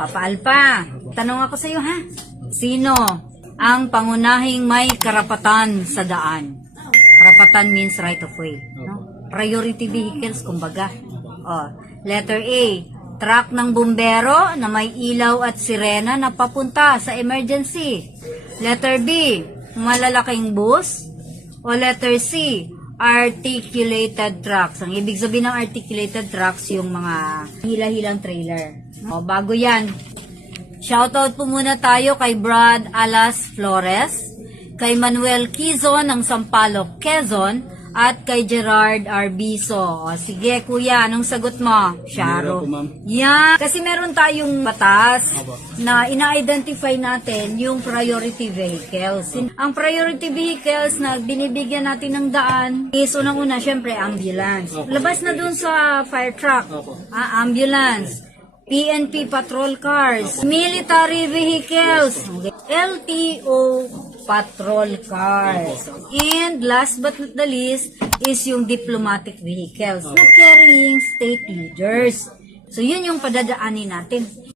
Papa Alpa, tanong ako sa iyo ha. Sino ang pangunahing may karapatan sa daan? Karapatan means right of way. No? Priority vehicles, kumbaga. Letter A, truck ng bumbero na may ilaw at sirena na papunta sa emergency. Letter B, malalaking bus. O letter C, articulated trucks. Ang ibig sabihin ng articulated trucks, yung mga hila-hilang trailer. Bago yan, shoutout po muna tayo kay Brad Alas Flores, kay Manuel Quizon ng Sampaloc, Quezon, at kay Gerard Arbiso. Sige kuya, anong sagot mo? Sharo. Yan. Kasi meron tayong batas na ina-identify natin yung priority vehicles. Ang priority vehicles na binibigyan natin ng daan is unang-una, syempre, ambulance. Labas na dun sa fire truck. Ambulance. PNP patrol cars. Military vehicles. LTO patrol cars. And last but not the least is yung diplomatic vehicles na carrying state leaders. So yun yung padadaanin natin.